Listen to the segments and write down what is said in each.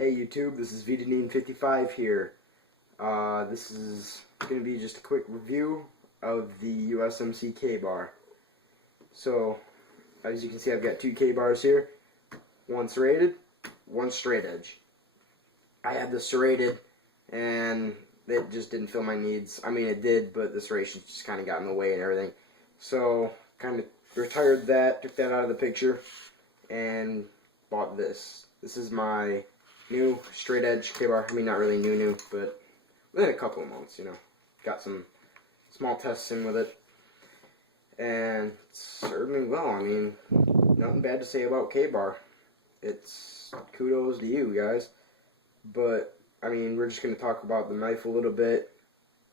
Hey YouTube, this is Vidanine55 here. This is going to be just a quick review of the USMC K-bar. So, as you can see, I've got two K-bars here. One serrated, one straight edge. I had the serrated and it just didn't fill my needs. I mean, it did, but the serrations just kind of got in the way and everything. So, kind of retired that, took that out of the picture, and bought this. This is my new straight edge K-bar. I mean, not really new, but within a couple of months, you know. Got some small tests in with it, and it served me well. I mean, nothing bad to say about K-bar. It's kudos to you guys. But, I mean, we're just going to talk about the knife a little bit,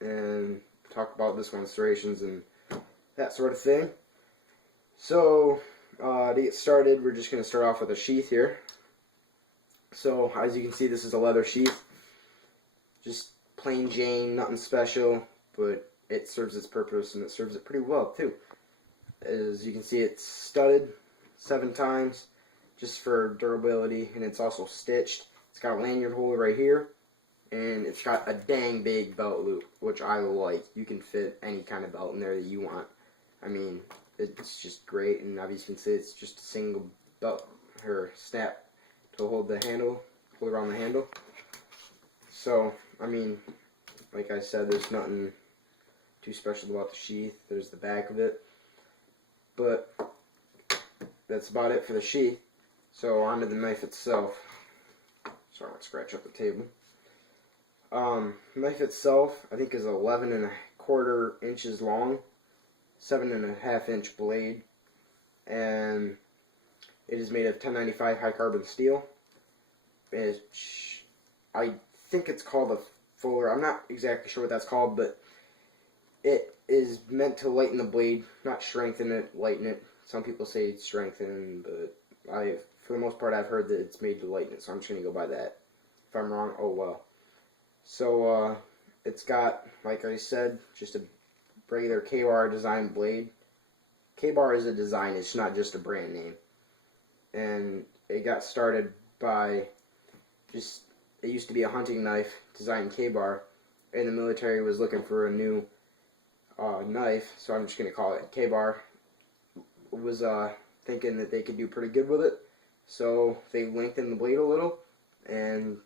and talk about this one's serrations and that sort of thing. So, to get started, we're just going to start off with a sheath here. So, as you can see, this is a leather sheath. Just plain Jane, nothing special, but it serves its purpose, and it serves it pretty well, too. As you can see, it's studded 7 times, just for durability, and it's also stitched. It's got a lanyard holder right here, and it's got a dang big belt loop, which I like. You can fit any kind of belt in there that you want. I mean, it's just great, and obviously you can see it's just a single belt, or snap, to hold the handle, hold around the handle. So, I mean, like I said, there's nothing too special about the sheath. There's the back of it. But that's about it for the sheath. So, onto the knife itself. Sorry, I'll scratch up the table. Knife itself, I think, is 11.25 inches long, 7.5 inch blade, and it is made of 1095 high carbon steel, which I think it's called a fuller. I'm not exactly sure what that's called, but it is meant to lighten the blade, not strengthen it, lighten it. Some people say it's strengthen, but for the most part, I've heard that it's made to lighten it, so I'm just going to go by that. If I'm wrong, oh well. So, it's got, like I said, just a regular K-bar design blade. K-bar is a design, it's not just a brand name. And it got started by it used to be a hunting knife designed K-bar, and the military was looking for a new knife, so I'm just going to call it K-bar. Was thinking that they could do pretty good with it, so they lengthened the blade a little and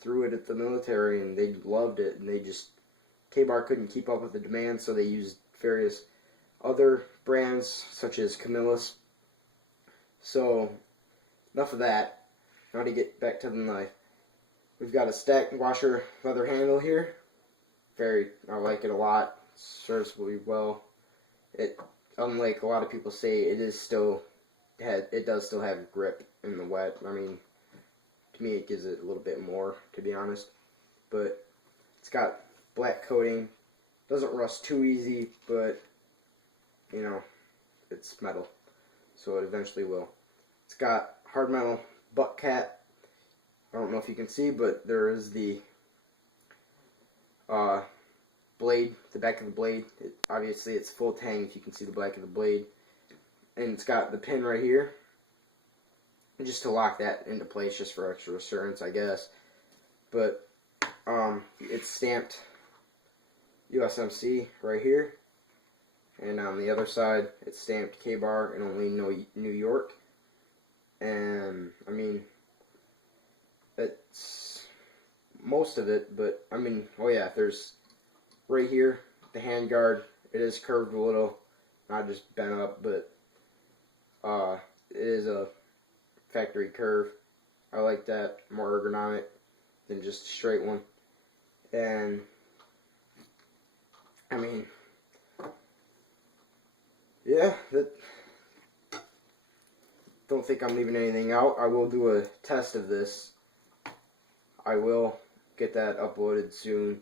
threw it at the military, and they loved it, and K-bar couldn't keep up with the demand, so they used various other brands such as Camillus. So, enough of that. Now to get back to the knife. We've got a stack washer leather handle here. I like it a lot. It serves really well. Unlike a lot of people say, it does still have grip in the wet. I mean, to me it gives it a little bit more, to be honest. But it's got black coating. Doesn't rust too easy, but you know, it's metal, so it eventually will. It's got hard metal butt cap. I don't know if you can see, but there is the blade, the back of the blade. Obviously it's full tang if you can see the back of the blade. And it's got the pin right here, just to lock that into place, just for extra assurance, I guess. But it's stamped USMC right here, and on the other side it's stamped K-bar and only New York. And I mean, that's most of it, but I mean, oh yeah, there's right here the handguard. It is curved a little, not just bent up, but it is a factory curve. I like that, more ergonomic than just a straight one. And I mean, yeah, don't think I'm leaving anything out. I will do a test of this. I will get that uploaded soon.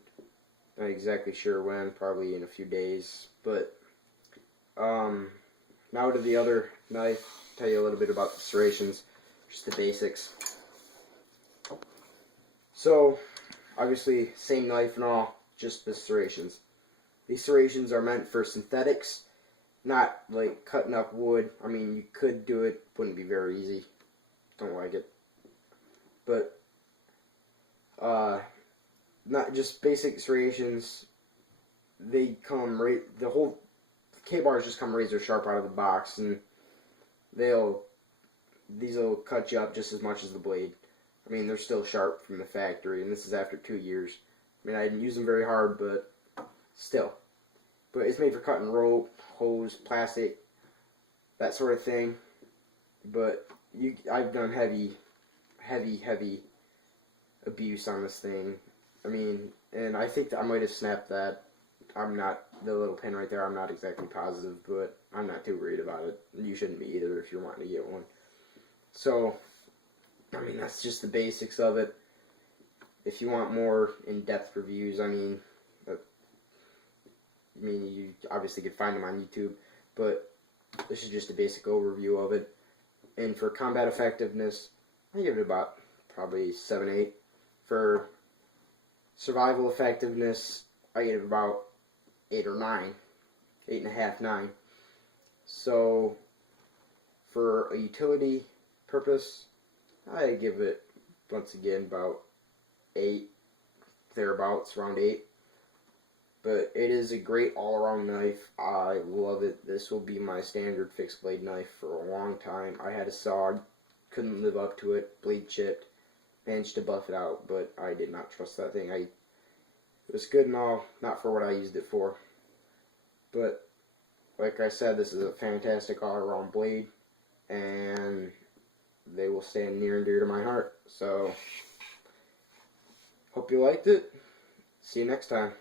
Not exactly sure when, probably in a few days. But now to the other knife. Tell you a little bit about the serrations, just the basics. So, obviously, same knife and all, just the serrations. These serrations are meant for synthetics, not like cutting up wood. I mean, you could do it, wouldn't be very easy. Don't like it. But Not just basic serrations. They come the whole K-bars just come razor sharp out of the box, and these will cut you up just as much as the blade. I mean, they're still sharp from the factory, and this is after 2 years. I mean, I didn't use them very hard, but still. But it's made for cutting rope, hose, plastic, that sort of thing. But I've done heavy abuse on this thing. I mean, and I think that I might have snapped that. I'm not, the little pin right there, I'm not exactly positive, but I'm not too worried about it. You shouldn't be either if you're wanting to get one. So, I mean, that's just the basics of it. If you want more in-depth reviews, I mean, you obviously could find them on YouTube, but this is just a basic overview of it. And for combat effectiveness, I give it about probably 7, 8. For survival effectiveness, I give it about 8 or 9, 8.5, 9. So for a utility purpose, I give it, once again, about 8, thereabouts, around 8. But it is a great all-around knife. I love it. This will be my standard fixed blade knife for a long time. I had a saw, couldn't live up to it, blade chipped, managed to buff it out, but I did not trust that thing. It was good and all, not for what I used it for. But, like I said, this is a fantastic all-around blade, and they will stand near and dear to my heart. So, hope you liked it. See you next time.